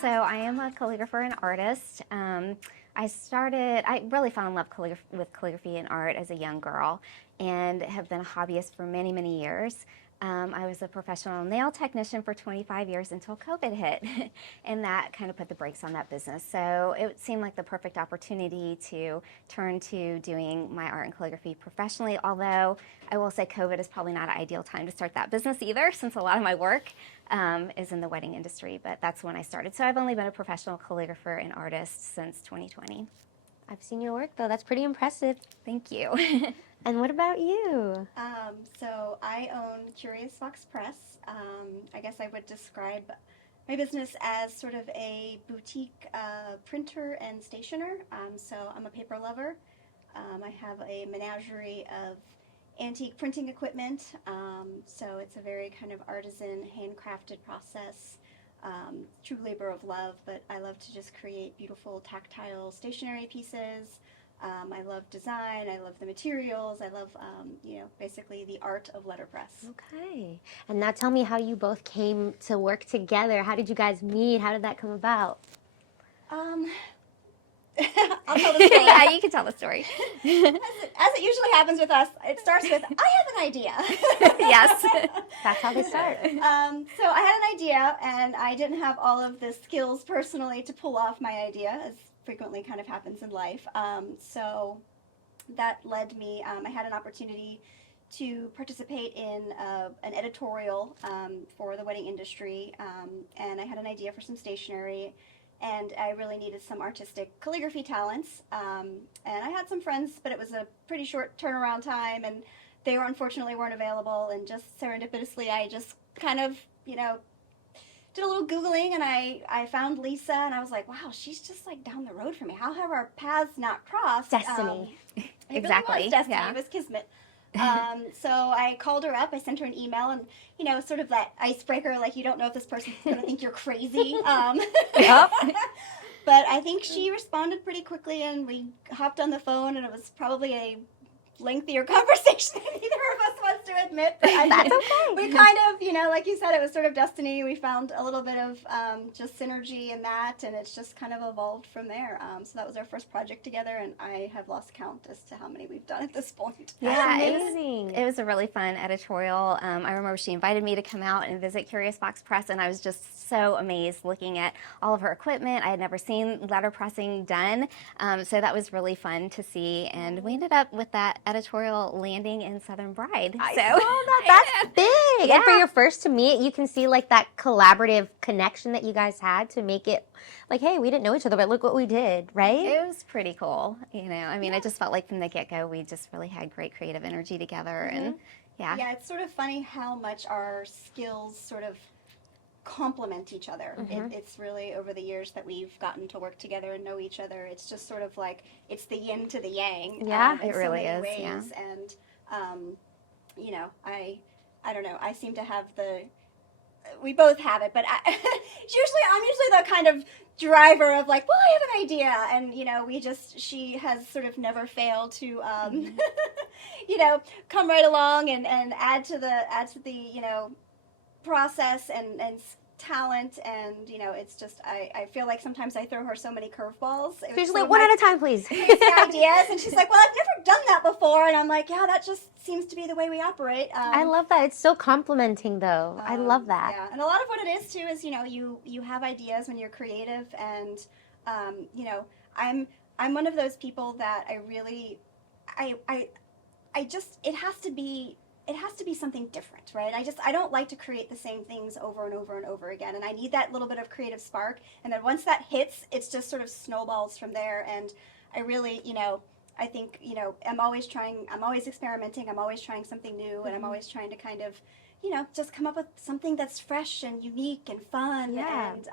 So I am a calligrapher and artist. I really fell in love with calligraphy and art as a young girl and have been a hobbyist for many, many years. I was a professional nail technician for 25 years until COVID hit, and that kind of put the brakes on that business. So it seemed like the perfect opportunity to turn to doing my art and calligraphy professionally, although I will say COVID is probably not an ideal time to start that business either, since a lot of my work is in the wedding industry, but that's when I started. So I've only been a professional calligrapher and artist since 2020. I've seen your work, though. That's pretty impressive. Thank you. And what about you? So I own Curious Fox Press. I guess I would describe my business as sort of a boutique printer and stationer. So I'm a paper lover. I have a menagerie of antique printing equipment. So it's a very kind of artisan, handcrafted process. True labor of love, but I love to just create beautiful tactile stationery pieces. I love design, I love the materials, I love, basically the art of letterpress. Okay. And now tell me how you both came to work together. How did you guys meet? How did that come about? I'll tell the story. Yeah, you can tell the story. As it usually happens with us, it starts with, I have an idea. Yes. That's how they start. So I had an idea, and I didn't have all of the skills personally to pull off my idea, as frequently kind of happens in life. So that led me, I had an opportunity to participate in an editorial for the wedding industry, and I had an idea for some stationery, and I really needed some artistic calligraphy talents. And I had some friends, but it was a pretty short turnaround time, and they unfortunately weren't available, and just serendipitously I just kind of, did a little Googling, and I found Lisa, and I was like, wow, she's just like down the road from me. How have our paths not crossed? Destiny. Exactly. Really was destiny. Yeah. It was kismet. So I called her up, I sent her an email, and, sort of that icebreaker, like you don't know if this person's going to think you're crazy. Yep. But I think she responded pretty quickly, and we hopped on the phone, and it was probably a lengthier conversation than either of us wants to admit. But That's okay. We kind of, like you said, it was sort of destiny. We found a little bit of just synergy in that, and it's just kind of evolved from there. So that was our first project together, and I have lost count as to how many we've done at this point. Yeah, amazing. It was a really fun editorial. I remember she invited me to come out and visit Curious Fox Press, and I was just so amazed looking at all of her equipment. I had never seen letterpressing done, so that was really fun to see. And we ended up with that editorial landing in Southern Bride. That's big. Yeah. And for your first to meet, you can see like that collaborative connection that you guys had to make it like, hey, we didn't know each other, but look what we did, right? It was pretty cool. I just felt like from the get-go, we just really had great creative energy together. And yeah. Yeah, it's sort of funny how much our skills sort of complement each other. It's really over the years that we've gotten to work together and know each other. It's just sort of like it's the yin to the yang. Yeah, in it really so many is, yeah. ways. And I don't know. I seem to have we both have it, but I'm usually the kind of driver of like, well, I have an idea, and she has sort of never failed to come right along and add to the process and talent, and it's just I feel like sometimes I throw her so many curveballs. She's like, one at a time, please. Crazy ideas, and she's like, well, I've never done that before, and I'm like, yeah, that just seems to be the way we operate. I love that. It's so complimenting, though. I love that. Yeah, and a lot of what it is too is you have ideas when you're creative, and I'm one of those people that I really I just it has to be something different, right? I don't like to create the same things over and over and over again, and I need that little bit of creative spark, and then once that hits, it's just sort of snowballs from there. And I really, I think, I'm always experimenting, I'm always trying something new, and I'm always trying to kind of, just come up with something that's fresh and unique and fun. Yeah. And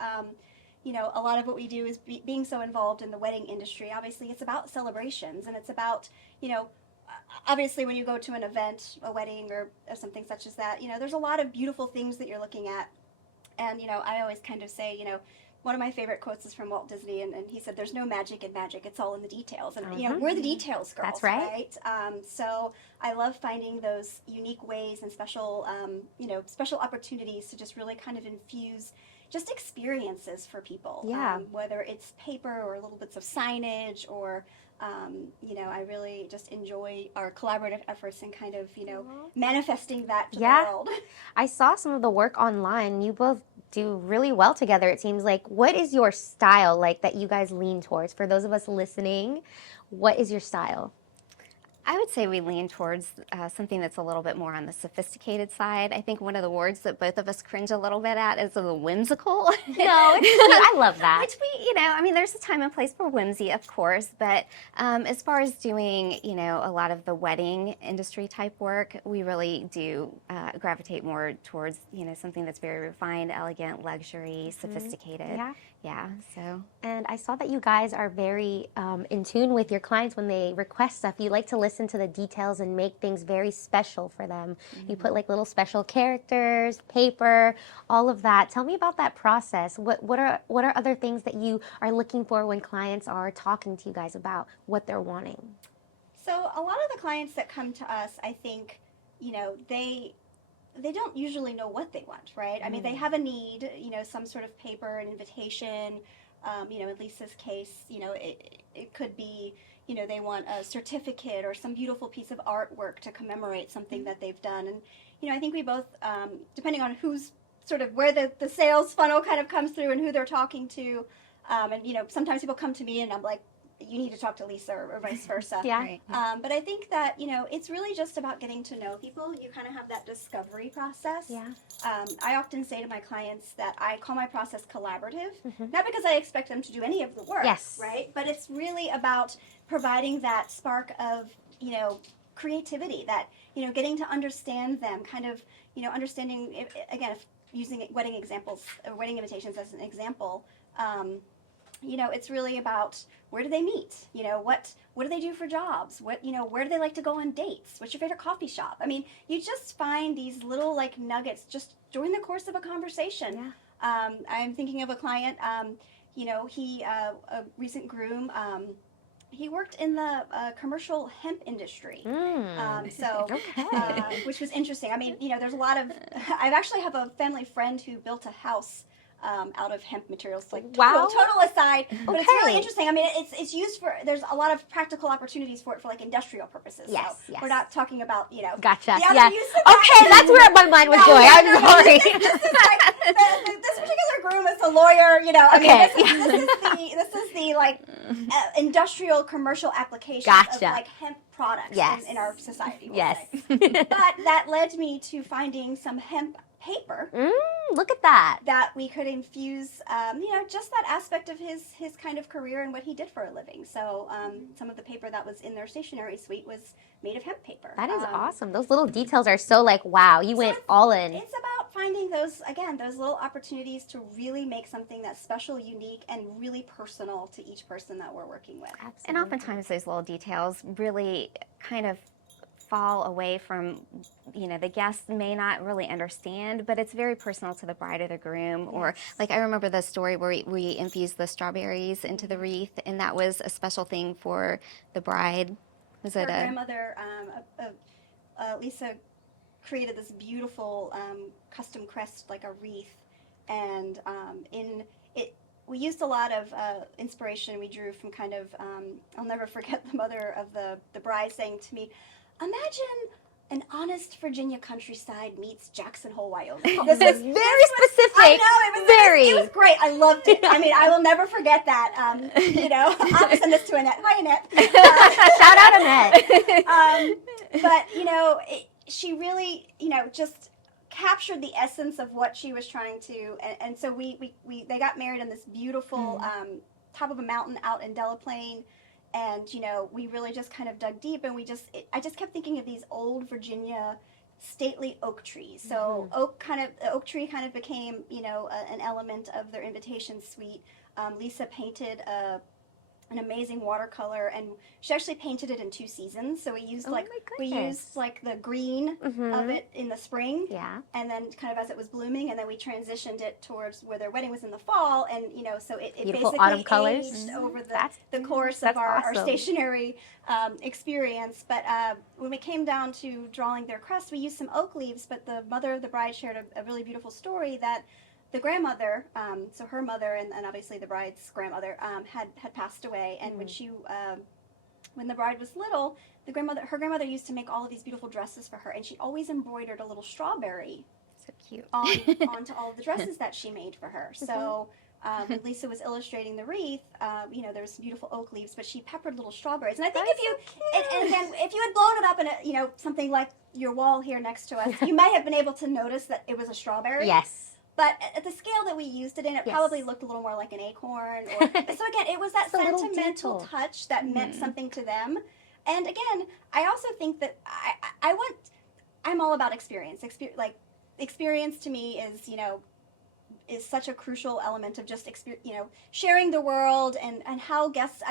a lot of what we do is being so involved in the wedding industry. Obviously, it's about celebrations, and it's about, obviously when you go to an event, a wedding or something such as that, there's a lot of beautiful things that you're looking at. And, I always kind of say, one of my favorite quotes is from Walt Disney, and he said, there's no magic in magic, it's all in the details. And, we're the details girls, That's right. So I love finding those unique ways and special, special opportunities to just really kind of infuse, just experiences for people. Yeah. Whether it's paper or little bits of signage or I really just enjoy our collaborative efforts and kind of, manifesting that to the world. I saw some of the work online. You both do really well together, it seems like. What is your style like that you guys lean towards? For those of us listening, what is your style? I would say we lean towards something that's a little bit more on the sophisticated side. I think one of the words that both of us cringe a little bit at is the whimsical. No, it's cute. I love that. Which there's a time and place for whimsy, of course, but as far as doing, a lot of the wedding industry type work, we really do gravitate more towards, something that's very refined, elegant, luxury, sophisticated. Yeah, so. And I saw that you guys are very in tune with your clients when they request stuff. You like to listen to the details and make things very special for them. You put like little special characters, paper, all of that. Tell me about that process. What are other things that you are looking for when clients are talking to you guys about what they're wanting? So a lot of the clients that come to us, I think, they don't usually know what they want, right? I mean, they have a need, some sort of paper, an invitation. In Lisa's case, it could be, they want a certificate or some beautiful piece of artwork to commemorate something that they've done. And, I think we both, depending on who's sort of where the sales funnel kind of comes through and who they're talking to, sometimes people come to me and I'm like, you need to talk to Lisa or vice versa. Yeah. Right. But I think that, it's really just about getting to know people. You kind of have that discovery process. Yeah. I often say to my clients that I call my process collaborative, not because I expect them to do any of the work, Yes. right? But it's really about providing that spark of, creativity, that, getting to understand them, kind of, understanding, if using wedding examples, or wedding invitations as an example, it's really about where do they meet? What do they do for jobs? Where do they like to go on dates? What's your favorite coffee shop? I mean, you just find these little like nuggets just during the course of a conversation. Yeah. I'm thinking of a client, he, a recent groom, he worked in the commercial hemp industry. Which was interesting. I mean, there's a lot of, I actually have a family friend who built a house out of hemp materials, like total aside, but it's really interesting. I mean, it's used for, there's a lot of practical opportunities for it for like industrial purposes. Yes, so yes. We're not talking about, Gotcha. the other Yeah. use of Okay, that's where my mind was going. I'm sorry. This particular groom is a lawyer, I mean, this is the like industrial commercial application of like hemp products in our society. Yes. But that led me to finding some hemp paper. Look at that. That we could infuse, just that aspect of his kind of career and what he did for a living. So some of the paper that was in their stationery suite was made of hemp paper. That is awesome. Those little details are so like, wow, you went all in. It's about finding those little opportunities to really make something that's special, unique, and really personal to each person that we're working with. Absolutely. And oftentimes those little details really kind of fall away from, the guests may not really understand, but it's very personal to the bride or the groom. Yes. Or like I remember the story where we infused the strawberries into the wreath, and that was a special thing for the bride. Was Her it grandmother, Lisa, created this beautiful custom crest, like a wreath, and we used a lot of inspiration we drew from kind of, I'll never forget the mother of the bride saying to me, imagine an honest Virginia countryside meets Jackson Hole, Wyoming. This was very specific. I know, it was great. I loved it. I mean, I will never forget that. I'll send this to Annette. Hi, Annette. Shout out, Annette. But, she really, just captured the essence of what she was trying to, and so they got married on this beautiful top of a mountain out in Delaplane. And, we really just kind of dug deep, and I just kept thinking of these old Virginia stately oak trees. So oak tree kind of became, an element of their invitation suite. Lisa painted an amazing watercolor, and she actually painted it in 2 seasons. So we used the green of it in the spring, and then kind of as it was blooming, and then we transitioned it towards where their wedding was in the fall, and so it basically autumn colors aged over the course of our stationery experience. But when we came down to drawing their crest, we used some oak leaves, but the mother of the bride shared a really beautiful story that the grandmother, so her mother and obviously the bride's grandmother had passed away, and when the bride was little, her grandmother used to make all of these beautiful dresses for her, and she always embroidered a little strawberry So cute. onto all of the dresses that she made for her. So when Lisa was illustrating the wreath, there was some beautiful oak leaves, but she peppered little strawberries. And I think and again, if you had blown it up in something like your wall here next to us, you might have been able to notice that it was a strawberry. Yes. But at the scale that we used it in, it probably looked a little more like an acorn. So again, it was that sentimental touch that meant something to them. And again, I also think that I'm all about experience. Experience to me is such a crucial element of just sharing the world and how guests.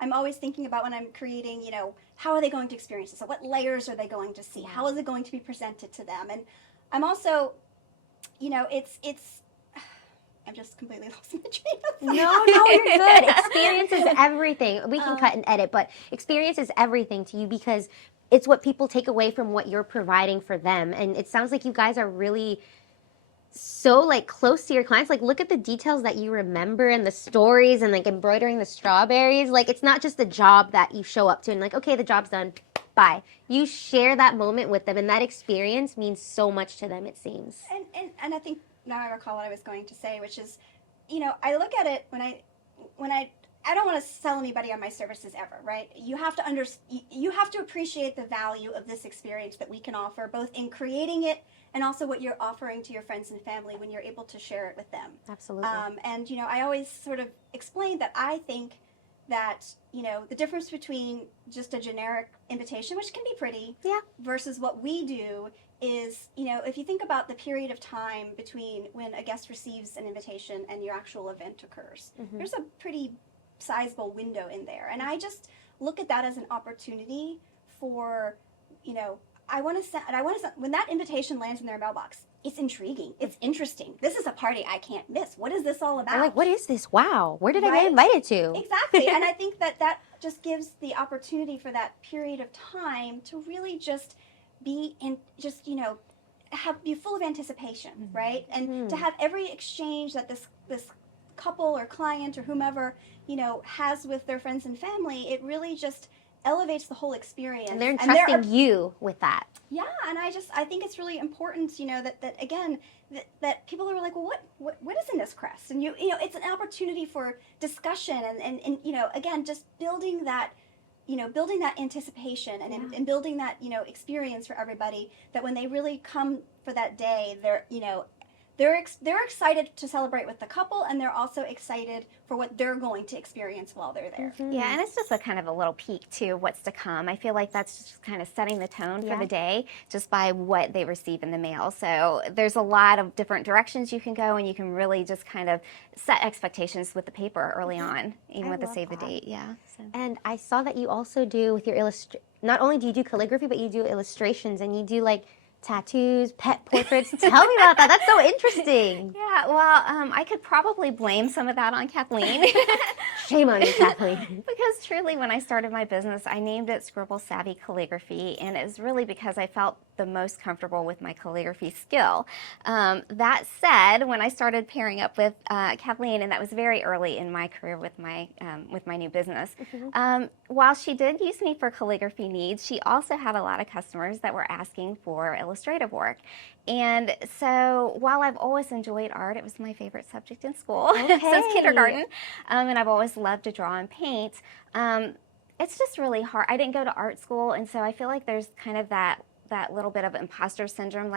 I'm always thinking about when I'm creating. How are they going to experience this? So what layers are they going to see? How is it going to be presented to them? And I'm also, I'm just completely lost my train of thought. No, you're good. Experience is everything. We can cut and edit, but experience is everything to you because it's what people take away from what you're providing for them. And it sounds like you guys are really so close to your clients. Look at the details that you remember and the stories and embroidering the strawberries. It's not just the job that you show up to and okay, the job's done. Bye. You share that moment with them, and that experience means so much to them, it seems. And I think now I recall what I was going to say, which is, I look at it when I don't want to sell anybody on my services ever, right? You have to appreciate the value of this experience that we can offer, both in creating it and also what you're offering to your friends and family when you're able to share it with them. Absolutely. And I always sort of explain that I think that the difference between just a generic invitation, which can be pretty, versus what we do is, if you think about the period of time between when a guest receives an invitation and your actual event occurs, there's a pretty sizable window in there. And I just look at that as an opportunity for, I want to when that invitation lands in their mailbox, it's intriguing. It's interesting. This is a party I can't miss. What is this all about? They're what is this? Wow. Where did I get invited to? Exactly. And I think that just gives the opportunity for that period of time to really just be be full of anticipation, right? And to have every exchange that this couple or client or whomever, has with their friends and family, it really just elevates the whole experience. And they're entrusting you with that. Yeah, and I think it's really important, that again, that people are like, well, what is in this crest? And it's an opportunity for discussion and again, just building that anticipation and building that, experience for everybody, that when they really come for that day, they're excited to celebrate with the couple, and they're also excited for what they're going to experience while they're there. Yeah, and it's just a kind of a little peek to what's to come. I feel like that's just kind of setting the tone for the day just by what they receive in the mail. So there's a lot of different directions you can go, and you can really just kind of set expectations with the paper early on, even with the save the date. Yeah. So. And I saw that you also do with your not only do you do calligraphy, but you do illustrations, and you do tattoos, pet portraits. Tell me about that. That's so interesting. Yeah, well, I could probably blame some of that on Cathleen. Shame on you, Kathleen. Because truly, when I started my business, I named it Sribble Savvy Calligraphy, and it was really because I felt the most comfortable with my calligraphy skill. That said, when I started pairing up with Cathleen, and that was very early in my career with my new business, while she did use me for calligraphy needs, she also had a lot of customers that were asking for illustrative work. And so while I've always enjoyed art, it was my favorite subject in school since kindergarten, and I've always loved to draw and paint, it's just really hard. I didn't go to art school, and so I feel like there's kind of that little bit of imposter syndrome,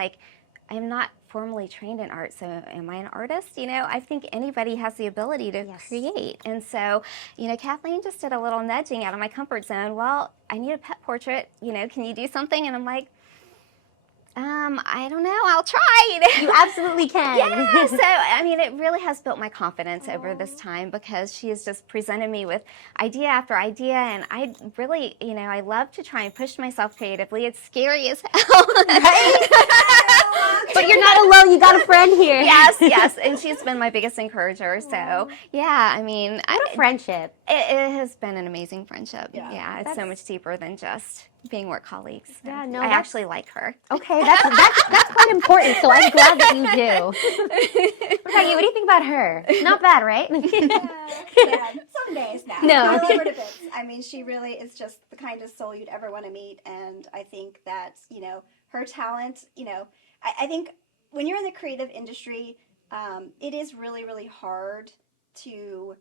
I'm not formally trained in art, so am I an artist? I think anybody has the ability to create. And so, Kathleen just did a little nudging out of my comfort zone. Well, I need a pet portrait, can you do something? And I'm like, I don't know, I'll try. You absolutely can. Yeah, so, it really has built my confidence over this time, because she has just presented me with idea after idea, and I really, I love to try and push myself creatively. It's scary as hell. Right? But you're not alone, you got a friend here. Yes, and she's been my biggest encourager, so, yeah, What a friendship. It has been an amazing friendship. Yeah. Yeah, it's so much deeper than just being work colleagues. So Yeah, no, I actually like her. Okay, that's quite important. So I'm glad that you do. What about you? What do you think about her? Not bad, right? Yeah, some days now. No. I love her to bits. I mean, she really is just the kindest soul you'd ever want to meet, and I think that, you know, her talent, you know, I think when you're in the creative industry, it is really, really hard to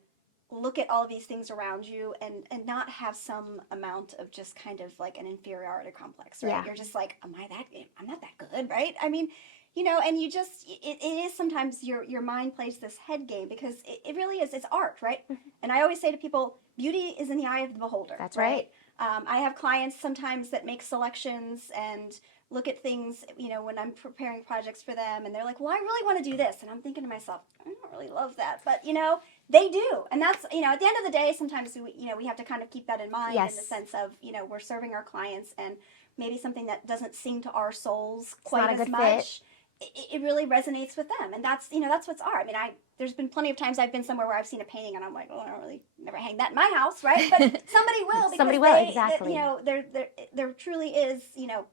look at all of these things around you and not have some amount of just kind of like an inferiority complex, right? Yeah. You're just like, I'm not that good, right? I mean, you know, and you just, it is sometimes your mind plays this head game because it really is, it's art, right? And I always say to people, beauty is in the eye of the beholder. That's right. I have clients sometimes that make selections and look at things, you know, when I'm preparing projects for them, and they're like, well, I really want to do this. And I'm thinking to myself, I don't really love that. But, you know, they do. And that's, you know, at the end of the day, sometimes, we have to kind of keep that in mind in the sense of, you know, we're serving our clients, and maybe something that doesn't sing to our souls quite as much. It really resonates with them, and that's, you know, that's what's art. I mean, there's been plenty of times I've been somewhere where I've seen a painting and I'm like, oh, I don't really never hang that in my house, right? But somebody will, because Somebody will, exactly. you know, there truly is, you know,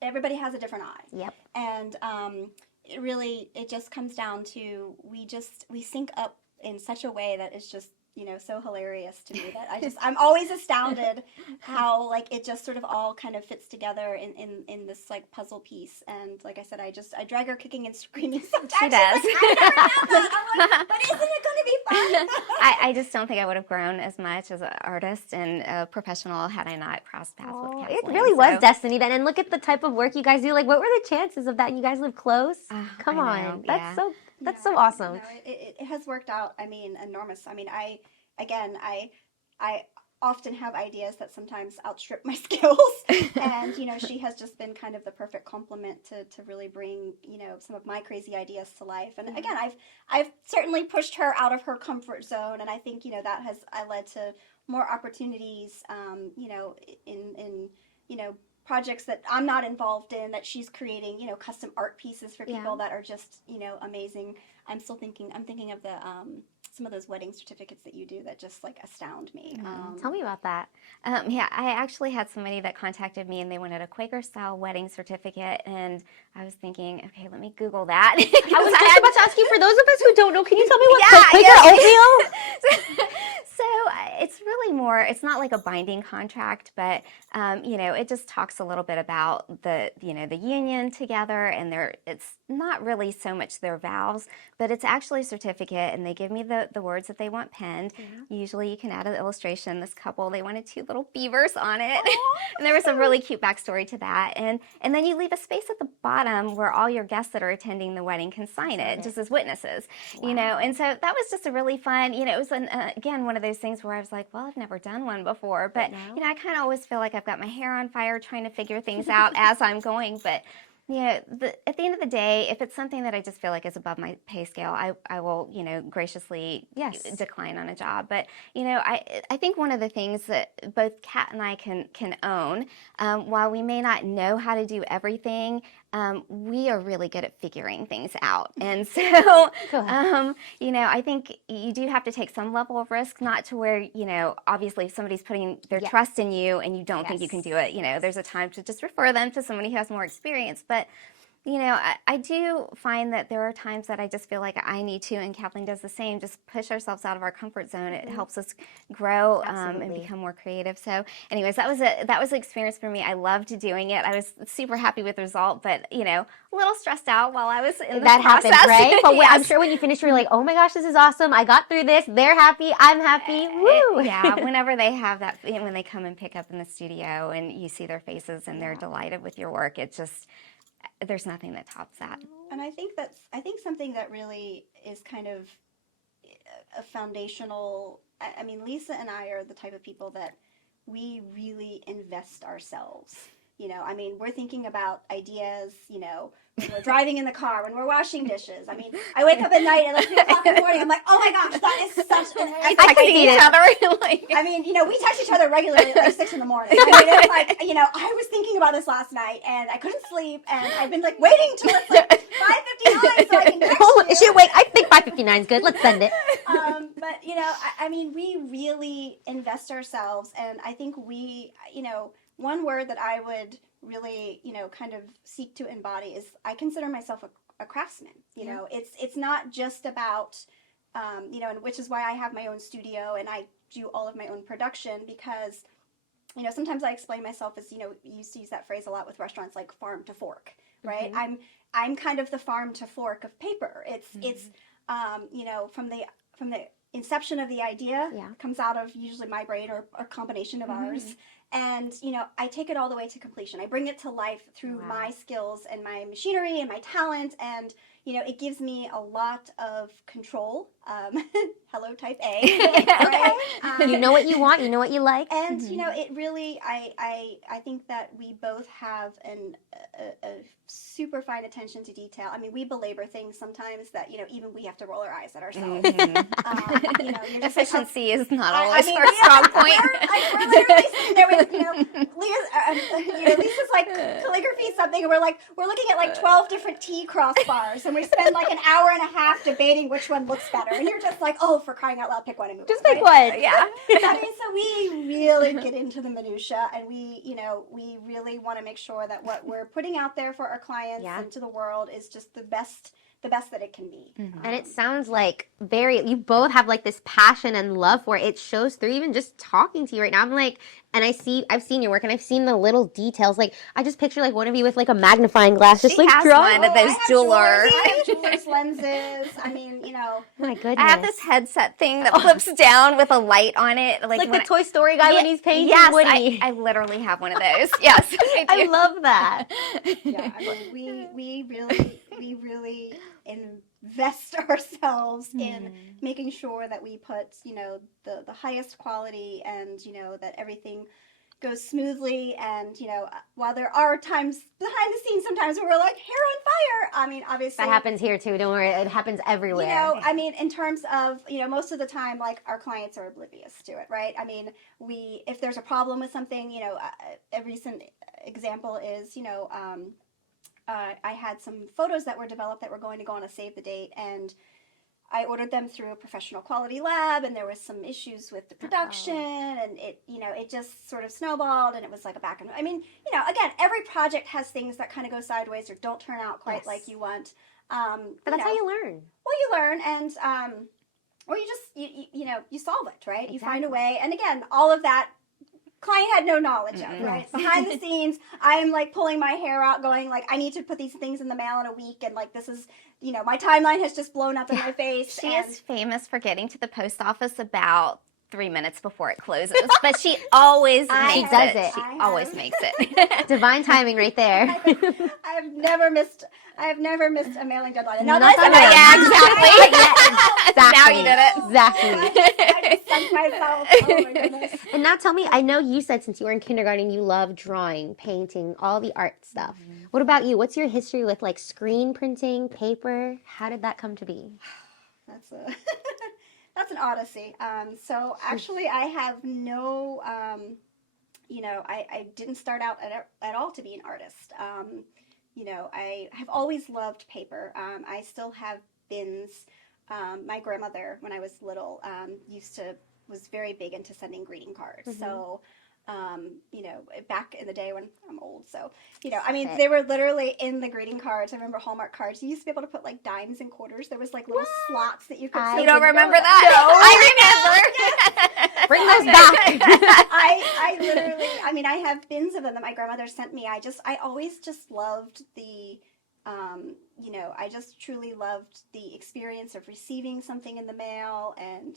everybody has a different eye. Yep. And it just comes down to we sync up in such a way that is just, you know, so hilarious to me that I'm always astounded how, like, it just sort of all kind of fits together in this, like, puzzle piece. And like I said, I drag her kicking and screaming sometimes. She does. Like, I never done that. I'm like, but isn't it going to be fun? I just don't think I would have grown as much as an artist and a professional had I not crossed paths with Cathleen. It really was destiny then. And look at the type of work you guys do. Like, what were the chances of that? You guys live close? Come on. That's so awesome. No, it has worked out, I mean, enormous. I mean, I often have ideas that sometimes outstrip my skills. And, you know, she has just been kind of the perfect complement to really bring, you know, some of my crazy ideas to life. And again, I've certainly pushed her out of her comfort zone. And I think, you know, that has led to more opportunities, you know, in, you know, projects that I'm not involved in, that she's creating, you know, custom art pieces for people that are just, you know, amazing. I'm thinking of the some of those wedding certificates that you do that just, like, astound me. Tell me about that. Yeah, I actually had somebody that contacted me and they wanted a Quaker-style wedding certificate, and I was thinking, okay, let me Google that. I was just about to ask you, for those of us who don't know, can you tell me what's Quaker oatmeal? So it's really more, it's not like a binding contract, but, you know, it just talks a little bit about the, you know, the union together, and it's not really so much their vows, but it's actually a certificate, and they give me the words that they want penned. Usually you can add an illustration. This couple, they wanted 2 little beavers on it. And there was a really cute backstory to that. And then you leave a space at the bottom where all your guests that are attending the wedding can sign it, just as witnesses, you know. And so that was just a really fun, you know, it was, again, one of those things where I was like, well, I've never done one before. But, you know, I kind of always feel like I've got my hair on fire trying to figure things out as I'm going. But, you know, at the end of the day, if it's something that I just feel like is above my pay scale, I will, you know, graciously decline on a job. But, you know, I think one of the things that both Kat and I can own, while we may not know how to do everything, we are really good at figuring things out. And so, you know, I think you do have to take some level of risk, not to where, you know, obviously if somebody's putting their trust in you and you don't think you can do it, you know, there's a time to just refer them to somebody who has more experience. But, you know, I do find that there are times that I just feel like I need to, and Kathleen does the same, just push ourselves out of our comfort zone. It helps us grow and become more creative. So anyways, that was an experience for me. I loved doing it. I was super happy with the result, but, you know, a little stressed out while I was in the process. Happens, right? But I'm sure when you finish, you're like, oh my gosh, this is awesome. I got through this. They're happy. I'm happy. Woo! Yeah, whenever they have that, when they come and pick up in the studio and you see their faces and they're delighted with your work, it just, there's nothing that tops that. And I think something that really is kind of a foundational, I mean, Lisa and I are the type of people that we really invest ourselves. You know, I mean, we're thinking about ideas, you know, when we're driving in the car, when we're washing dishes. I mean, I wake up at night at like 3 o'clock in the morning. I'm like, oh my gosh, that is such an I can see each other. Like, I mean, you know, we text each other regularly at like 6 in the morning. I mean, it's like, you know, I was thinking about this last night and I couldn't sleep, and I've been like waiting till it's like 5:59 so I can text you. She wait, I think 5:59 is good. Let's send it. But, you know, I mean, we really invest ourselves, and I think we, you know, one word that I would really, kind of seek to embody is I consider myself a craftsman. It's not just about, and which is why I have my own studio and I do all of my own production, because sometimes I explain myself as, you used to use that phrase a lot with restaurants, like farm to fork, right? I'm kind of the farm to fork of paper. It's from the inception of the idea, comes out of usually my brain or a combination of ours. And, I take it all the way to completion. I bring it to life through my skills and my machinery and my talent. And, it gives me a lot of control. Hello, type A. Right? You know what you want, you know what you like. And, it really, I think that we both have a super fine attention to detail. I mean, we belabor things sometimes that, even we have to roll our eyes at ourselves. You're just Efficiency like, is not always our yeah, strong point. we're literally sitting there with, Lisa's like calligraphy something, and we're looking at like 12 different T crossbars, and we spend like an hour and a half debating which one looks better, and you're just like, oh, for crying out loud, pick one and move Just on, pick right? one. Yeah. So we really get into the minutia, and we really want to make sure that what we're putting out there for our clients and to the world is just the best that it can be. And it sounds like you both have like this passion and love for it. It shows through even just talking to you right now. I'm like, and I've seen your work and I've seen the little details. Like, I just picture like one of you with like a magnifying glass, just She like has drawing. one of those jewelers. I have jeweler's lenses. I mean, My goodness. I have this headset thing that flips down with a light on it. Like the Toy Story guy when he's painting yes, Woody. I literally have one of those. Yes, I do. I love that. Yeah, I mean, we really invest ourselves in making sure that we put, the highest quality, and, that everything goes smoothly. And, while there are times behind the scenes sometimes where we're like, hair on fire, I mean, obviously. That happens here too. Don't worry. It happens everywhere. I mean, in terms of, most of the time, like, our clients are oblivious to it, right? I mean, if there's a problem with something, a recent example is, I had some photos that were developed that were going to go on a save the date, and I ordered them through a professional quality lab, and there was some issues with the production, and it just sort of snowballed, and it was like a back and, I mean, again, every project has things that kind of go sideways or don't turn out quite like you want. But that's how you learn. Well, you learn, and or you just you solve it, right? Exactly. You find a way, and again, all of that client had no knowledge of, right? Yes. Behind the scenes, I'm like pulling my hair out going like, I need to put these things in the mail in a week, and like this is, my timeline has just blown up in my face. She is famous for getting to the post office about 3 minutes before it closes, but she always makes it. She always makes it. Divine timing right there. I have never missed a mailing deadline. No, exactly. Now you did it. Exactly. I just sunk myself. Oh my goodness. And now tell me, I know you said since you were in kindergarten you love drawing, painting, all the art stuff. What about you? What's your history with like screen printing, paper? How did that come to be? That's an odyssey. So actually I have no, I didn't start out at all to be an artist. I have always loved paper. I still have bins. My grandmother, when I was little, was very big into sending greeting cards. So, back in the day when I'm old, so, I mean, they were literally in the greeting cards. I remember Hallmark cards. You used to be able to put like dimes and quarters. There was like little slots that you could. You don't remember that? No. I remember. Bring those back. I literally, I mean, I have bins of them that my grandmother sent me. I always just loved the, I just truly loved the experience of receiving something in the mail, and,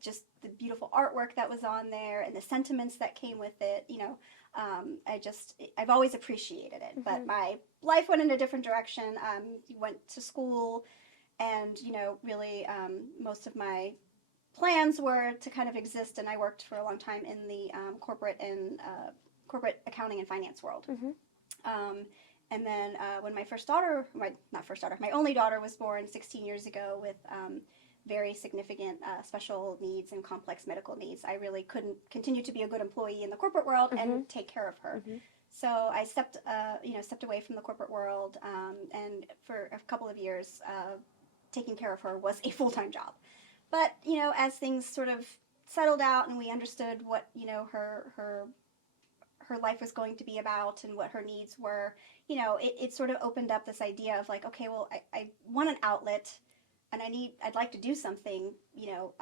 just the beautiful artwork that was on there and the sentiments that came with it. I've always appreciated it, but my life went in a different direction. Went to school, and, really, most of my plans were to kind of exist, and I worked for a long time in the corporate accounting and finance world. And then when my only daughter was born 16 years ago with very significant special needs and complex medical needs, I really couldn't continue to be a good employee in the corporate world and take care of her. So I stepped away from the corporate world, and for a couple of years, taking care of her was a full-time job. But, her life was going to be about and what her needs were, you know, it sort of opened up this idea of like, okay, well, I want an outlet, and I'd like to do something, you know,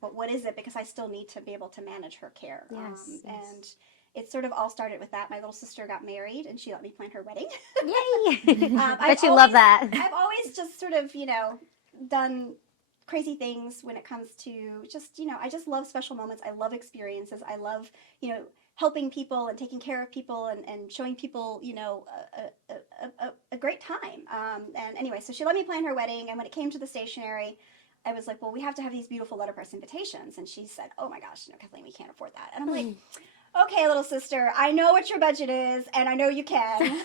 but what is it? Because I still need to be able to manage her care. Yes. And it sort of all started with that. My little sister got married, and she let me plan her wedding. Yay! I've Bet you love that. I've always just sort of, you know, done crazy things when it comes to just, you know, I just love special moments. I love experiences. I love, you know, helping people and taking care of people and showing people, you know, a great time. And anyway, so she let me plan her wedding. And when it came to the stationery, I was like, well, we have to have these beautiful letterpress invitations. And she said, oh my gosh, no, Kathleen, we can't afford that. And I'm like, okay, little sister, I know what your budget is, and I know you can.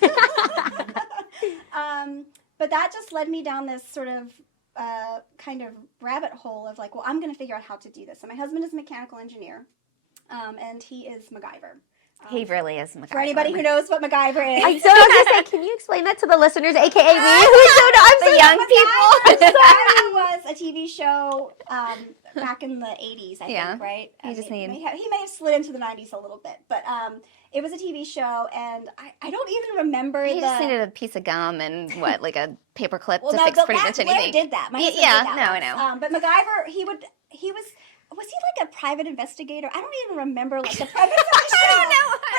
But that just led me down this sort of kind of rabbit hole of like, well, I'm going to figure out how to do this. So my husband is a mechanical engineer, and he is MacGyver. He really is MacGyver. For anybody who knows what MacGyver is. I was going to say, can you explain that to the listeners, aka me, who don't know? I'm The young people. MacGyver was a TV show back in the 80s, I think, right? You just he may have slid into the 90s a little bit, but it was a TV show, and I don't even remember He just needed a piece of gum and what, like a paper clip to no, fix pretty much anything. Blair did that. My husband Yeah, did that no, once. I know. But MacGyver, he was he like a private investigator? I don't even remember like the premise of the show.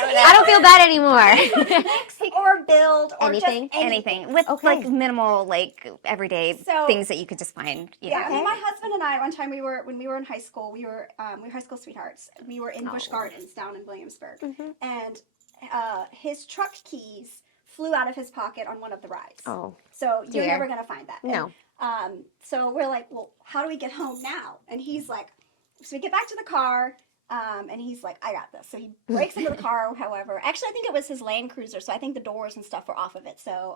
I don't feel bad anymore. Fix or build or Anything? just Anything with Okay. like minimal, like everyday things that you could just find. Yeah, know. I mean, my husband and I, one time when we were in high school, we were high school sweethearts. We were in Busch Gardens down in Williamsburg, and his truck keys flew out of his pocket on one of the rides. Oh, so you're dear. never gonna find that. No. And, so we're like, well, how do we get home now? And he's like, so we get back to the car. And he's like, I got this. So he breaks into the car, however. Actually, I think it was his Land Cruiser, so I think the doors and stuff were off of it, so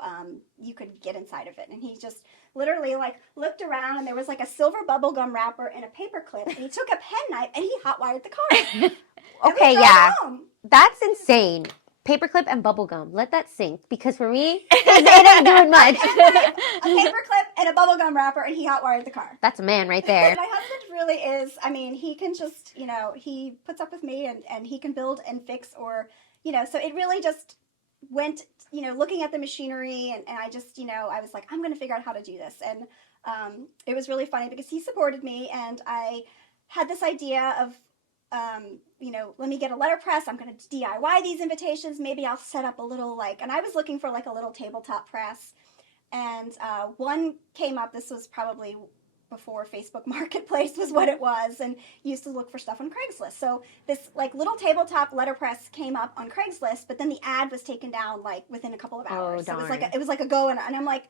you could get inside of it. And he just literally, like, looked around, and there was, like, a silver bubble gum wrapper and a paper clip, and he took a penknife, and he hot-wired the car. okay, drove yeah. home. That's insane. Paperclip and bubble gum. Let that sink, because for me, it ain't doing much. A paper clip and a bubble gum wrapper, and he hot-wired the car. That's a man right there. My husband really is, I mean, he can just, you know, he puts up with me, and he can build and fix, or, you know, so it really just went, you know, looking at the machinery, and I just, you know, I was like, I'm going to figure out how to do this. And it was really funny because he supported me, and I had this idea of, you know, let me get a letterpress. I'm going to DIY these invitations. Maybe I'll set up a little, like, and I was looking for like a little tabletop press. And one came up. This was probably before Facebook Marketplace was what it was, and used to look for stuff on Craigslist. So this like little tabletop letterpress came up on Craigslist, but then the ad was taken down like within a couple of hours. So it was like a go, and I'm like,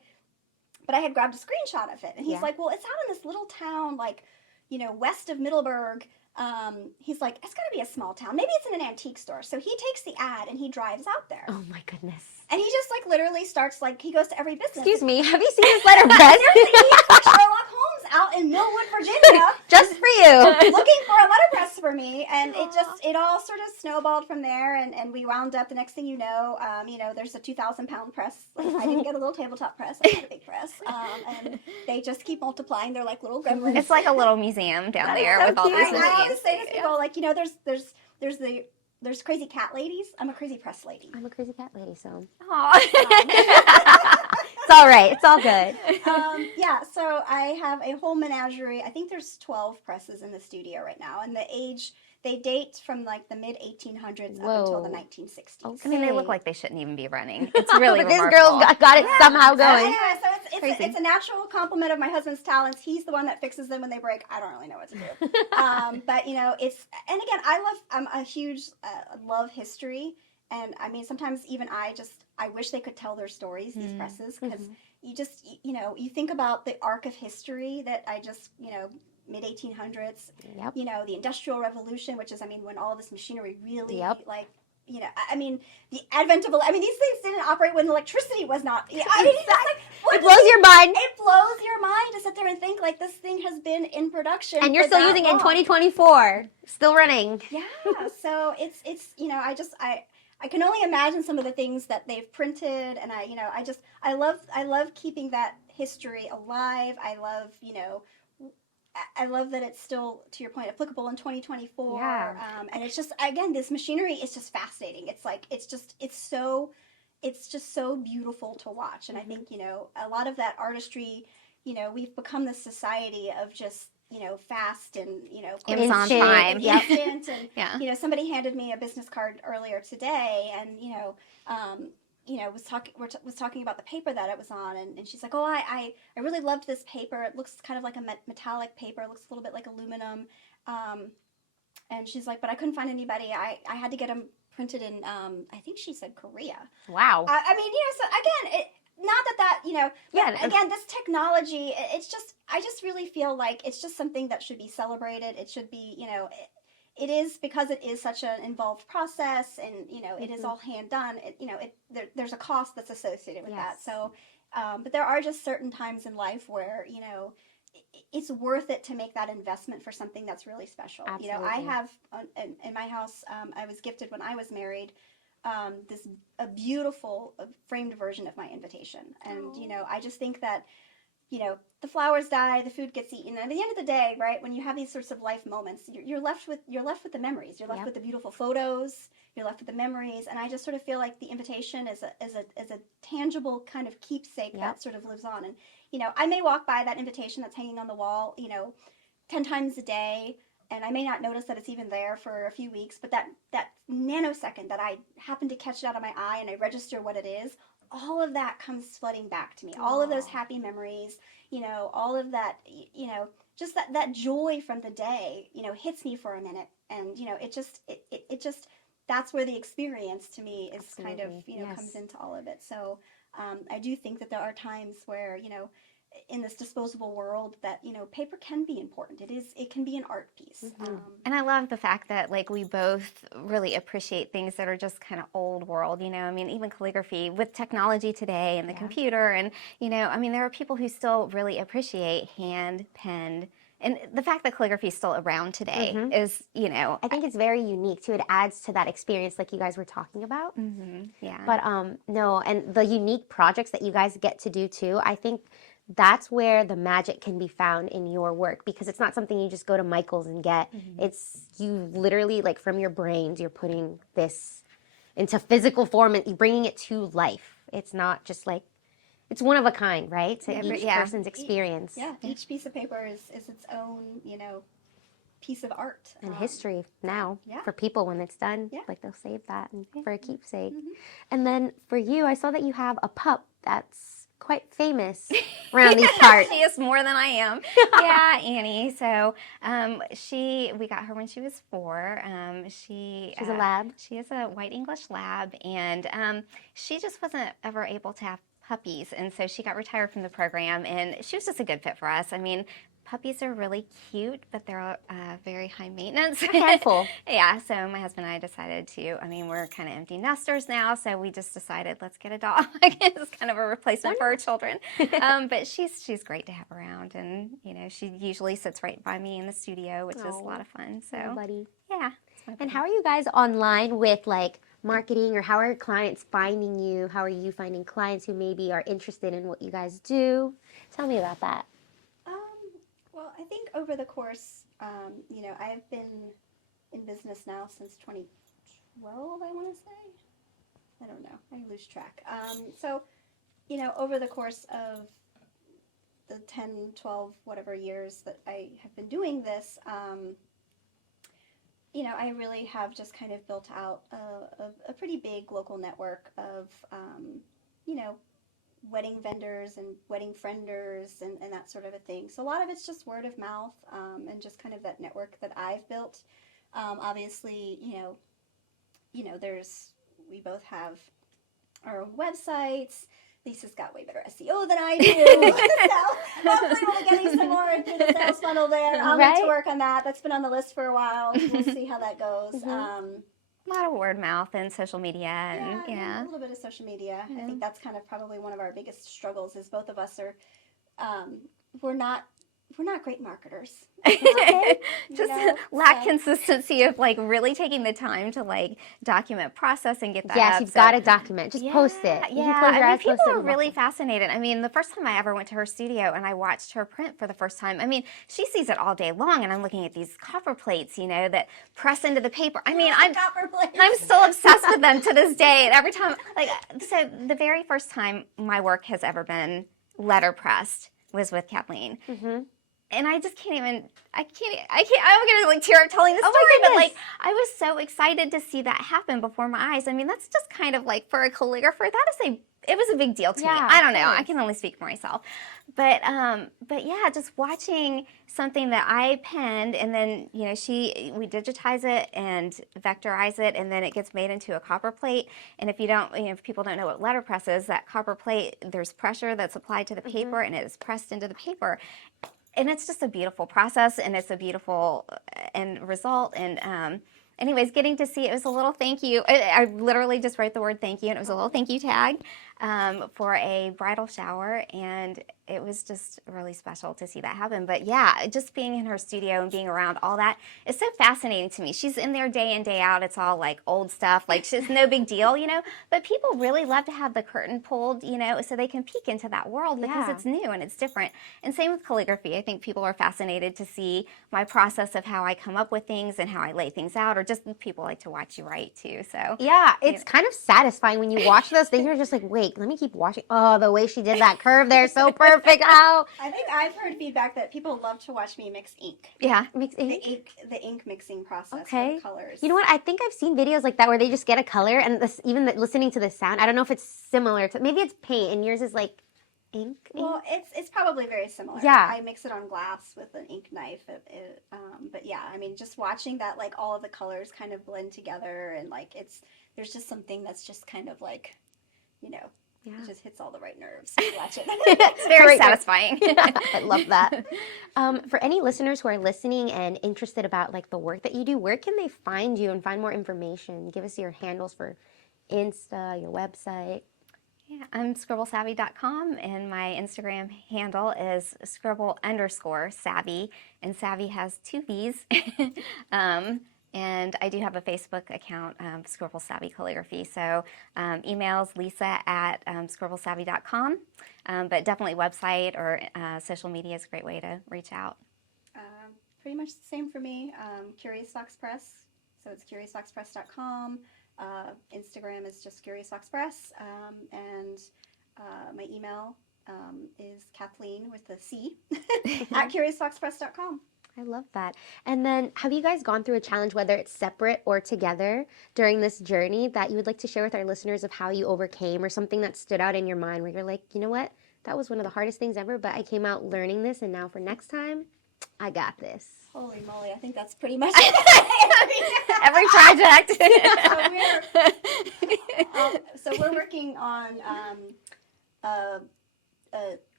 but I had grabbed a screenshot of it, and he's like, well, it's out in this little town, like, you know, west of Middleburg. He's like, it's got to be a small town. Maybe it's in an antique store. So he takes the ad and he drives out there. Oh my goodness. And he just like literally starts like, he goes to every business. Excuse me, have you seen this letterpress? Seriously, he's like Sherlock Holmes out in Millwood, Virginia. Just for you. Looking for a letterpress for me. And it all sort of snowballed from there. And we wound up, the next thing you know, there's a 2,000-pound press. Like, I didn't get a little tabletop press. I got a big press. And they just keep multiplying. They're like little gremlins. It's like a little museum down there with all these I always machines. say to people, like, you know, there's crazy cat ladies. I'm a crazy press lady. I'm a crazy cat lady, so. Aw. It's all right. It's all good. Yeah, so I have a whole menagerie. I think there's 12 presses in the studio right now. And they date from like the mid-1800s up until the 1960s. Okay. I mean, they look like they shouldn't even be running. It's really But this remarkable. girl got it somehow going. Anyway, so Crazy. it's a natural compliment of my husband's talents. He's the one that fixes them when they break. I don't really know what to do. But, you know, and again, I'm a huge, love history. And I mean, sometimes even I wish they could tell their stories, these presses, because you think about the arc of history that mid-1800s, Yep. you know, the Industrial Revolution, which is, I mean, when all this machinery really, like, you know, I mean, the advent of, I mean, these things didn't operate when electricity was not, I mean, it's just like, It blows your mind. It blows your mind to sit there and think, like, this thing has been in production And you're for still that using it in long. 2024. Still running. Yeah, so it's you know, I can only imagine some of the things that they've printed, and I love keeping that history alive. I love, you know, I love that it's still, to your point, applicable in 2024. Yeah. And it's just, again, this machinery is just fascinating. It's like, it's just so beautiful to watch. And I think, you know, a lot of that artistry, you know, we've become this society of just, you know, fast and, you know, quick Amazon Instant. Prime. and Yep. instant. And, Yeah. you know, somebody handed me a business card earlier today, and, was talking about the paper that it was on, and she's like, oh, I really loved this paper. It looks kind of like a metallic paper. It looks a little bit like aluminum. And she's like, but I couldn't find anybody. I had to get them printed in, I think she said Korea. Wow. I mean, you know, so again, not that, you know, Yeah, again, this technology, it's just, I just really feel like it's just something that should be celebrated. It should be, you know, it is, because it is such an involved process, and, you know, it is all hand done. There's a cost that's associated with that. So, but there are just certain times in life where, you know, it's worth it to make that investment for something that's really special. Absolutely. You know, I have in my house, I was gifted when I was married, a beautiful framed version of my invitation. And, you know, I just think that, you know, the flowers die, the food gets eaten. And at the end of the day, right, when you have these sorts of life moments, you're left with the memories. You're left with the beautiful photos. You're left with the memories. And I just sort of feel like the invitation is a tangible kind of keepsake that sort of lives on. And, you know, I may walk by that invitation that's hanging on the wall, you know, 10 times a day, and I may not notice that it's even there for a few weeks, but that nanosecond that I happen to catch it out of my eye and I register what it is, all of that comes flooding back to me. All of those happy memories, you know, all of that, you know, just that joy from the day, you know, hits me for a minute. And, you know, it just, that's where the experience to me is kind of, you know, comes into all of it. So I do think that there are times where, you know, in this disposable world, that, you know, paper can be important. It can be an art piece. And I love the fact that, like, we both really appreciate things that are just kind of old world, you know. I mean, even calligraphy with technology today and the computer, and, you know, I mean, there are people who still really appreciate hand penned. And the fact that calligraphy is still around today is, you know, I think it's very unique too. It adds to that experience like you guys were talking about. yeah. But no, and the unique projects that you guys get to do too, I think that's where the magic can be found in your work, because it's not something you just go to Michael's and get. It's you literally, like, from your brains, you're putting this into physical form and you're bringing it to life. It's not just like, it's one of a kind, right? To each person's experience. Yeah, each piece of paper is its own, you know, piece of art. And history now for people when it's done. Like, they'll save that for a keepsake. And then for you, I saw that you have a pup that's quite famous around these parts. She is more than I am. Yeah, Annie. So we got her when she was 4. She's a lab. She is a white English lab, and she just wasn't ever able to have puppies, and so she got retired from the program, and she was just a good fit for us. I mean, puppies are really cute, but they're very high maintenance. Careful. Yeah, so my husband and I decided to, I mean, we're kind of empty nesters now, so we just decided, let's get a dog. It's kind of a replacement for our children. But she's great to have around, and, you know, she usually sits right by me in the studio, which is a lot of fun. So, buddy. Yeah. And how are you guys online with, like, marketing, or how are clients finding you? How are you finding clients who maybe are interested in what you guys do? Tell me about that. Well, I think over the course, you know, I've been in business now since 2012, I want to say. I don't know. I lose track. So, you know, over the course of the 10, 12, whatever years that I have been doing this, you know, I really have just kind of built out a pretty big local network of, you know, wedding vendors and wedding frienders and that sort of a thing. So a lot of it's just word of mouth, and just kind of that network that I've built. Obviously, you know, we both have our own websites. Lisa's got way better SEO than I do. So hopefully we'll be getting some more through the sales funnel there. I'll need to work on that. That's been on the list for a while. We'll see how that goes. A lot of word of mouth and social media, and a little bit of social media. I think that's kind of probably one of our biggest struggles. Is both of us are we're not we're not great marketers. Just lack consistency of like really taking the time to like document process and get that Yes, up. you've got to document. Just post it. You can close your eyes, people post it, are and really walk fascinated. I mean, the first time I ever went to her studio and I watched her print for the first time, I mean, she sees it all day long, and I'm looking at these copper plates, you know, that press into the paper. I mean, I'm still obsessed with them to this day. And every time, like, so the very first time my work has ever been letterpressed was with Kathleen. Mm-hmm. And I just can't even, I'm going to like tear up telling the story, but like, I was so excited to see that happen before my eyes. I mean, that's just kind of like, for a calligrapher, it was a big deal to me. I don't know. I can only speak for myself. But yeah, just watching something that I penned, and then, you know, we digitize it and vectorize it, and then it gets made into a copper plate. And if people don't know what letterpress is, that copper plate, there's pressure that's applied to the paper, and it is pressed into the paper. And it's just a beautiful process, and it's a beautiful end result. And anyways, getting to see it was a little thank you. I literally just wrote the word thank you, and it was a little thank you tag for a bridal shower, and it was just really special to see that happen. But yeah, just being in her studio and being around all that is so fascinating to me. She's in there day in, day out. It's all like old stuff, like it's no big deal, you know, but people really love to have the curtain pulled, you know, so they can peek into that world because it's new and it's different. And same with calligraphy. I think people are fascinated to see my process of how I come up with things and how I lay things out, or just people like to watch you write too. So yeah, it's kind of satisfying when you watch those things. You're just like, wait, let me keep watching. Oh, the way she did that curve there, so perfect. How? I think I've heard feedback that people love to watch me mix ink. Yeah, mix ink. The ink mixing process Okay. for the colors. You know what? I think I've seen videos like that where they just get a color, and listening to the sound. I don't know if it's similar to, maybe it's paint, and yours is like ink. Well, it's probably very similar. Yeah. I mix it on glass with an ink knife. But yeah, I mean, just watching that, like all of the colors kind of blend together, and like there's just something that's just kind of like, you know, it just hits all the right nerves when you watch it. It's very satisfying. I love that. For any listeners who are listening and interested about like the work that you do, where can they find you and find more information? Give us your handles for Insta, your website. Yeah, I'm scribblesavvy.com, and my Instagram handle is scribble_savvy, and savvy has 2 V's. And I do have a Facebook account, Scribble Savvy Calligraphy. So emails lisa@scribblesavvy.com, but definitely website or social media is a great way to reach out. Pretty much the same for me. Curious Fox Press, so it's curiousfoxpress.com. Instagram is just Curious Fox Press, and my email is Kathleen with a C at curiousfoxpress.com. I love that. And then have you guys gone through a challenge, whether it's separate or together, during this journey that you would like to share with our listeners of how you overcame, or something that stood out in your mind where you're like, you know what, that was one of the hardest things ever, but I came out learning this, and now for next time, I got this. Holy moly, I think that's pretty much every project. So we're working on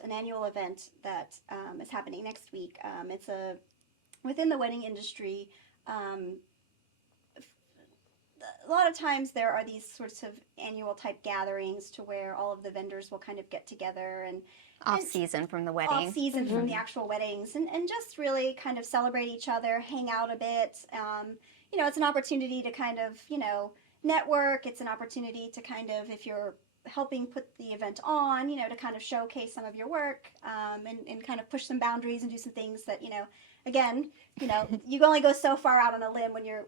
an annual event that is happening next week. It's within the wedding industry. A lot of times there are these sorts of annual type gatherings to where all of the vendors will kind of get together and off season from the wedding. Off season from the actual weddings, and just really kind of celebrate each other, hang out a bit. You know, it's an opportunity to kind of, you know, network. It's an opportunity to kind of, if you're helping put the event on, you know, to kind of showcase some of your work, and kind of push some boundaries and do some things that, you know, again, you know, you can only go so far out on a limb when you're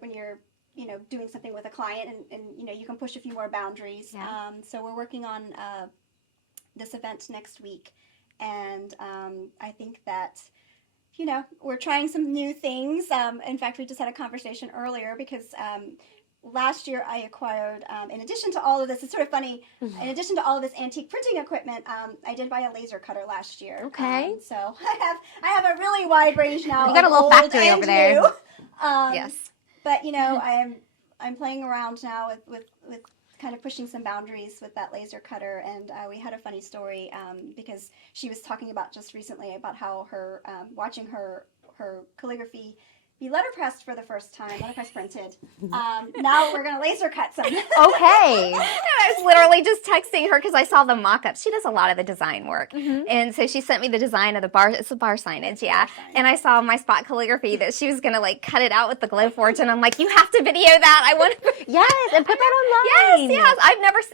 you know, doing something with a client, and you know, you can push a few more boundaries. Yeah. So we're working on this event next week, and I think that, you know, we're trying some new things. In fact, we just had a conversation earlier because last year I acquired, in addition to all of this, it's sort of funny, in addition to all of this antique printing equipment, I did buy a laser cutter last year. Okay. So I have a really wide range now. You got a little factory over there. Yes. But, you know, I'm playing around now with kind of pushing some boundaries with that laser cutter, and we had a funny story because she was talking about just recently about how her watching her calligraphy be letterpressed for the first time, letterpress printed. Now we're going to laser cut some. Okay. I was literally just texting her because I saw the mock-up. She does a lot of the design work. And so she sent me the design of the bar. It's the bar signage, yeah. And I saw my spot calligraphy that she was going to like cut it out with the Glowforge. And I'm like, you have to video that. I want to. Yes, and put that online. Yes.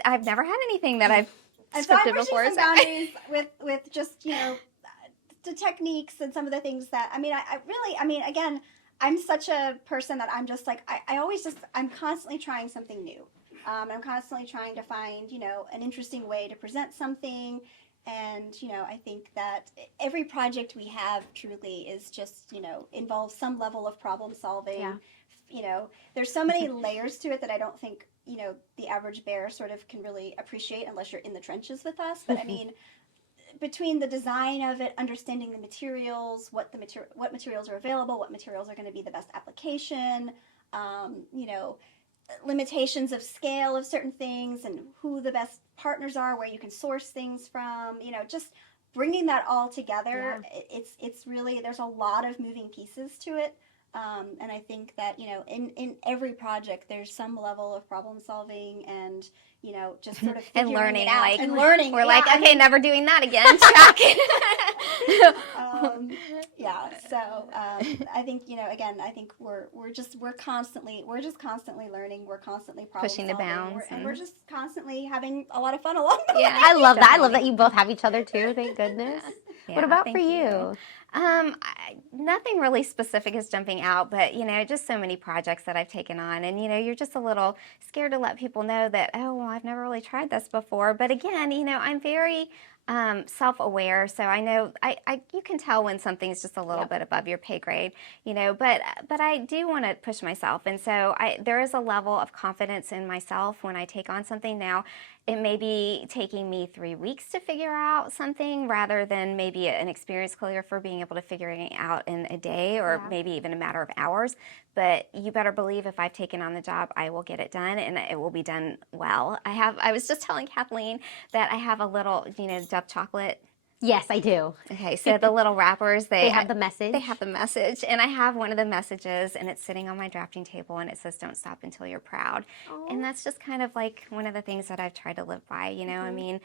I've never had anything that I've scripted before. And so I'm pushing some boundaries with just, the techniques and some of the things that, again, I'm such a person that I'm just like, I'm constantly trying something new. I'm constantly trying to find, an interesting way to present something. And, I think that every project we have truly is just, involves some level of problem solving. Yeah. There's so many layers to it that I don't think, the average bear sort of can really appreciate unless you're in the trenches with us. But I mean, between the design of it, understanding the materials, what materials are available, what materials are going to be the best application, limitations of scale of certain things, and who the best partners are, where you can source things from, just bringing that all together. Yeah. It's really, there's a lot of moving pieces to it. And I think that, in every project, there's some level of problem solving and, just sort of figuring and learning, it out. And learning. We're okay, never doing that again. So I think, again, I think we're just constantly learning. We're constantly problem pushing the bounds. And we're just constantly having a lot of fun along the way. Yeah, I love that. I love that you both have each other too. Thank goodness. Yeah, what about for you? Nothing really specific is jumping out, but, just so many projects that I've taken on. And, you're just a little scared to let people know that, oh, well, I've never really tried this before. But again, I'm very self-aware, so I know you can tell when something's just a little bit above your pay grade, but I do want to push myself. And so there is a level of confidence in myself when I take on something. Now, it may be taking me 3 weeks to figure out something rather than maybe an experienced calligrapher being able to figure it out in a day or maybe even a matter of hours. But you better believe if I've taken on the job, I will get it done and it will be done well. I was just telling Kathleen that I have a little, Dove chocolate. Yes, I do. Okay, so the little wrappers, they have the message. They have the message, and I have one of the messages, and it's sitting on my drafting table, and it says, "Don't stop until you're proud." Aww. And that's just kind of like one of the things that I've tried to live by. I mean,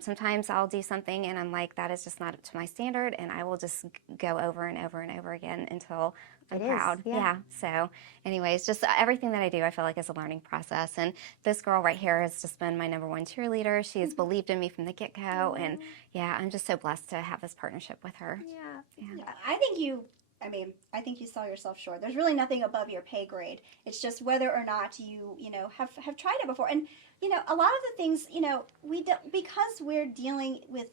sometimes I'll do something, and I'm like, that is just not up to my standard, and I will just go over and over and over again until I'm proud. Yeah. So anyways, just everything that I do, I feel like is a learning process. And this girl right here has just been my #1 cheerleader. She has believed in me from the get-go. And I'm just so blessed to have this partnership with her. Yeah. I think you sell yourself short. There's really nothing above your pay grade. It's just whether or not you have tried it before. And, a lot of the things, we do, because we're dealing with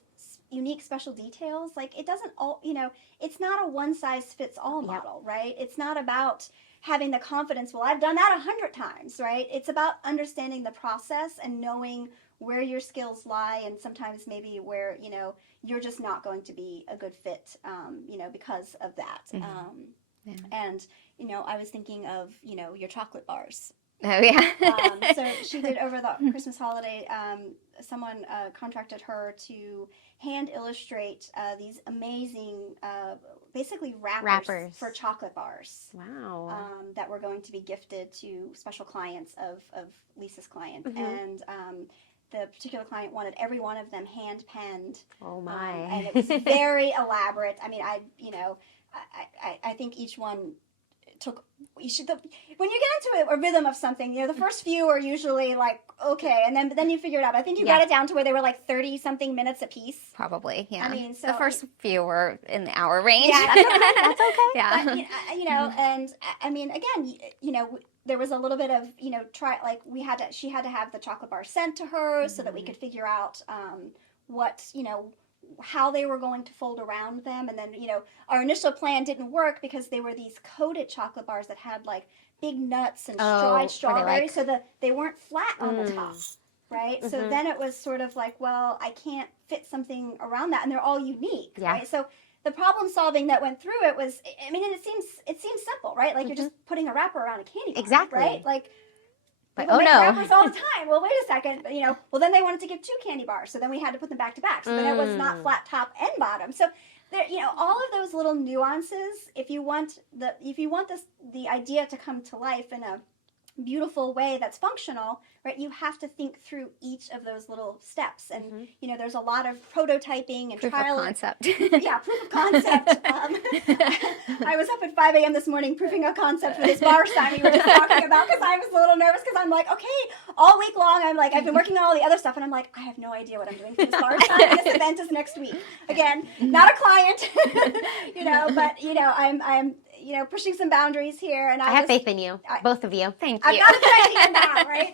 unique special details, like it doesn't all, it's not a one-size-fits-all model, right? It's not about having the confidence, well, I've done that 100 times, right? It's about understanding the process and knowing where your skills lie, and sometimes maybe where, you're just not going to be a good fit, because of that. And, I was thinking of, your chocolate bars. Oh, yeah. So she did over the Christmas holiday, someone contracted her to hand illustrate these amazing, basically wrappers for chocolate bars. Wow. That were going to be gifted to special clients of Lisa's client. And the particular client wanted every one of them hand penned. Oh my. And it was very elaborate. I mean, I think each one when you get into a rhythm of something, the first few are usually like, okay, and then you figure it out. I think you got it down to where they were like 30-something minutes a piece. Probably, yeah. I mean, so the first few were in the hour range. Yeah, that's okay. Yeah. But, and I mean, again, there was a little bit of, she had to have the chocolate bar sent to her so that we could figure out what, how they were going to fold around them. And then, our initial plan didn't work because they were these coated chocolate bars that had like big nuts and dried strawberries, so that they weren't flat on the top, right? Mm-hmm. So then it was sort of like, well, I can't fit something around that, and they're all unique, right? So the problem solving that went through it was, I mean, and it seems simple, right? Like you're just putting a wrapper around a candy bar, exactly, right? Like, but people make wrappers all the time. Well, wait a second, well, then they wanted to give 2 candy bars, so then we had to put them back to back, so then it was not flat top and bottom. So there, all of those little nuances. If you want the idea to come to life in a beautiful way that's functional, right, you have to think through each of those little steps. And there's a lot of prototyping and Proof trial of concept. Yeah, proof of concept. I was up at 5 a.m. this morning proofing a concept for this bar sign we were just talking about, because I was a little nervous, because I'm like, okay, all week long I'm like, I've been working on all the other stuff, and I'm like, I have no idea what I'm doing for this bar sign. This event is next week. Again, not a client, but I'm pushing some boundaries here, and I have faith in you, both of you. Thank I've you. got a good idea now, right?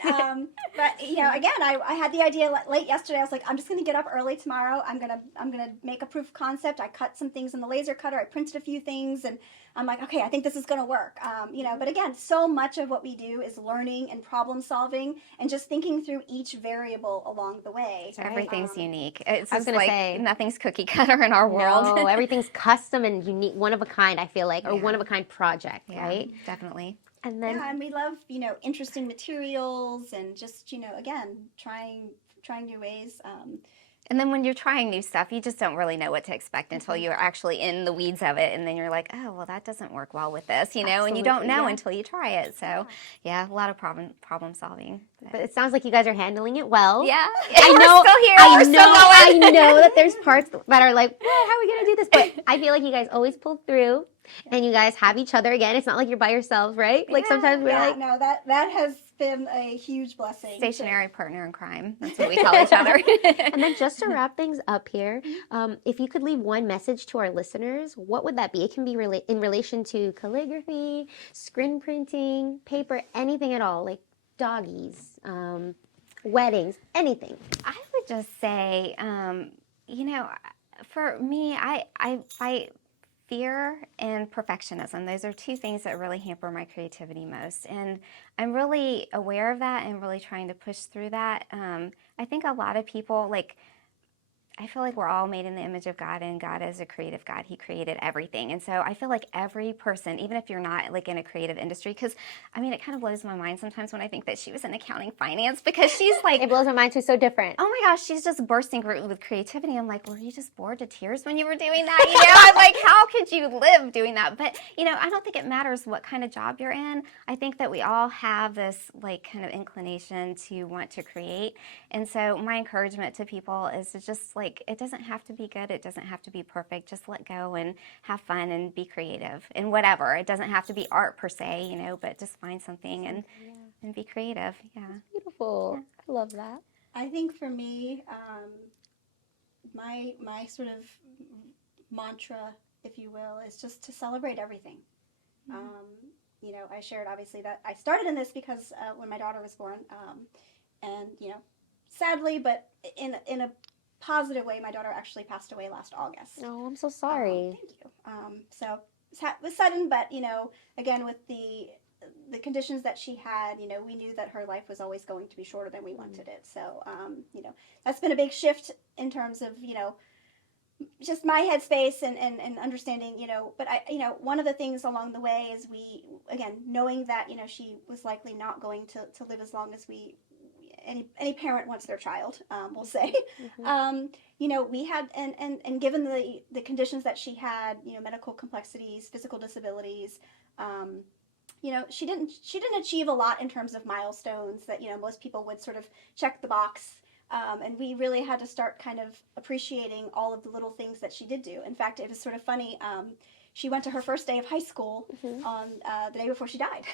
But again, I had the idea late yesterday. I was like, I'm just going to get up early tomorrow. I'm gonna make a proof of concept. I cut some things in the laser cutter. I printed a few things, and I'm like, okay, I think this is going to work. But again, so much of what we do is learning and problem solving, and just thinking through each variable along the way. Everything's unique. It's I was just going to say, nothing's cookie cutter in our world. No, everything's custom and unique, one of a kind, I feel like, or one of a kind project, right? Definitely. And then, and we love, interesting materials, and just, again, trying new ways. And then when you're trying new stuff, you just don't really know what to expect until you're actually in the weeds of it. And then you're like, oh, well, that doesn't work well with this, and you don't know until you try it. So, a lot of problem solving. but it sounds like you guys are handling it well. Yeah. I know, We're still here. I We're know, still going. I know that there's parts that are like, well, how are we going to do this? But I feel like you guys always pull through, and you guys have each other again. It's not like you're by yourselves, right? Like sometimes we're like, no, that has been a huge blessing. Stationary partner in crime. That's what we call each other. And then just to wrap things up here, if you could leave one message to our listeners, what would that be? It can be in relation to calligraphy, screen printing, paper, anything at all, like doggies, weddings, anything. I would just say, for me, I fight fear and perfectionism. Those are two things that really hamper my creativity most. And I'm really aware of that and really trying to push through that. I think a lot of people, I feel like we're all made in the image of God, and God is a creative God. He created everything. And so I feel like every person, even if you're not in a creative industry, because it kind of blows my mind sometimes when I think that she was in accounting finance, because she's like, it blows my mind too, so different. oh my gosh, she's just bursting with creativity. I'm like, were you just bored to tears when you were doing that? I'm like, how could you live doing that? But, I don't think it matters what kind of job you're in. I think that we all have this kind of inclination to want to create. And so my encouragement to people is to just it doesn't have to be good. It doesn't have to be perfect. Just let go and have fun and be creative in whatever. It doesn't have to be art per se, but just find something and be creative. Yeah. Beautiful. I love that. I think for me, my sort of mantra, if you will, is just to celebrate everything. I shared obviously that I started in this because when my daughter was born, and sadly, but in a positive way, my daughter actually passed away last August. Oh, I'm so sorry. Thank you. So it was sudden, but again, with the conditions that she had, we knew that her life was always going to be shorter than we wanted it. So that's been a big shift in terms of just my headspace and understanding, but one of the things along the way is knowing that she was likely not going to live as long as any parent wants their child, we'll say. We had, and given the conditions that she had, medical complexities, physical disabilities, she didn't achieve a lot in terms of milestones that, most people would sort of check the box. And we really had to start kind of appreciating all of the little things that she did do. In fact, it was sort of funny. She went to her first day of high school on the day before she died,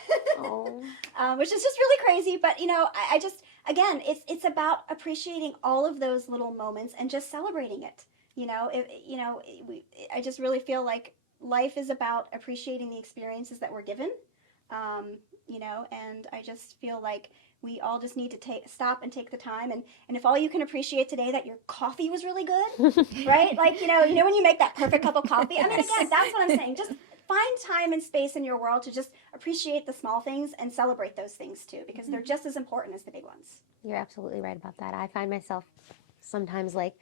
which is just really crazy. But I just, again, it's about appreciating all of those little moments and just celebrating it. I just really feel like life is about appreciating the experiences that we're given. And I just feel like we all just need to stop and take the time. And if all you can appreciate today that your coffee was really good, right? When you make that perfect cup of coffee. Again, that's what I'm saying. Just find time and space in your world to just appreciate the small things and celebrate those things too, because they're just as important as the big ones. You're absolutely right about that. I find myself sometimes like,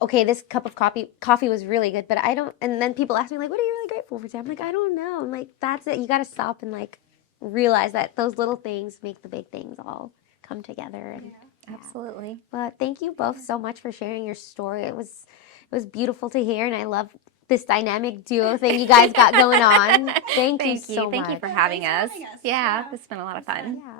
okay, this cup of coffee was really good, but I don't, and then people ask me, like, what are you really grateful for today? I'm like, I don't know. I'm like, that's it. You got to stop and realize that those little things make the big things all come together. And, Absolutely. But thank you both so much for sharing your story. It was beautiful to hear, and I love this dynamic duo thing you guys got going on. Thank you so much. Thank you for having us. Thanks for having us. Yeah, Yeah. it's been a lot of fun. Yeah.